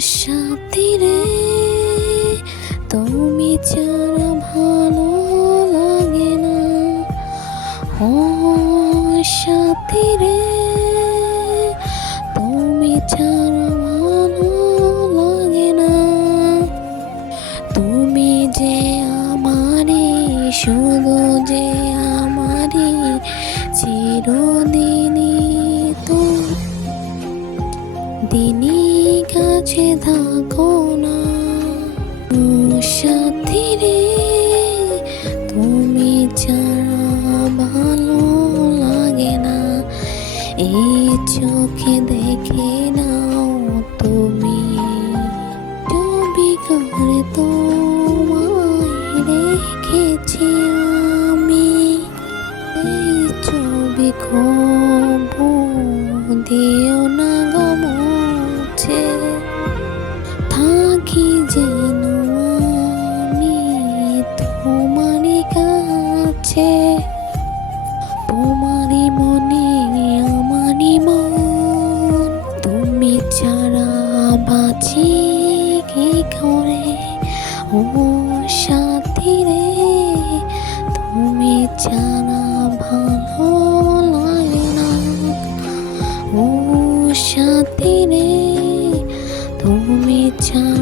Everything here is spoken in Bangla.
সাথী রে, তুমি ছাড়া ভালো লাগে না। ও সাথী রে, তুমি ছাড়া ভালো লাগে না। তুমি যে আমারই, শুধু যে আমারই, চিরদিনই তো দিনই কাছে থাকো না। ও সাথী রে, তুমি ছাড়া ভালো লাগে না। এই চোখে দেখে নাও তুমি, ছবি করে তোমায় রেখেছি আমি। এই ছবি খবু দিও না গো মুছে, থাকি যেন আমি তোমারই কাছে। তোমারই মনে আমারই মন, তুমি ছাড়া বাঁচি কি করে। ও সাথী রে, তুমি ছাড়া ভালো লাগে না। ও সাথী রে, তুমি ছাড়া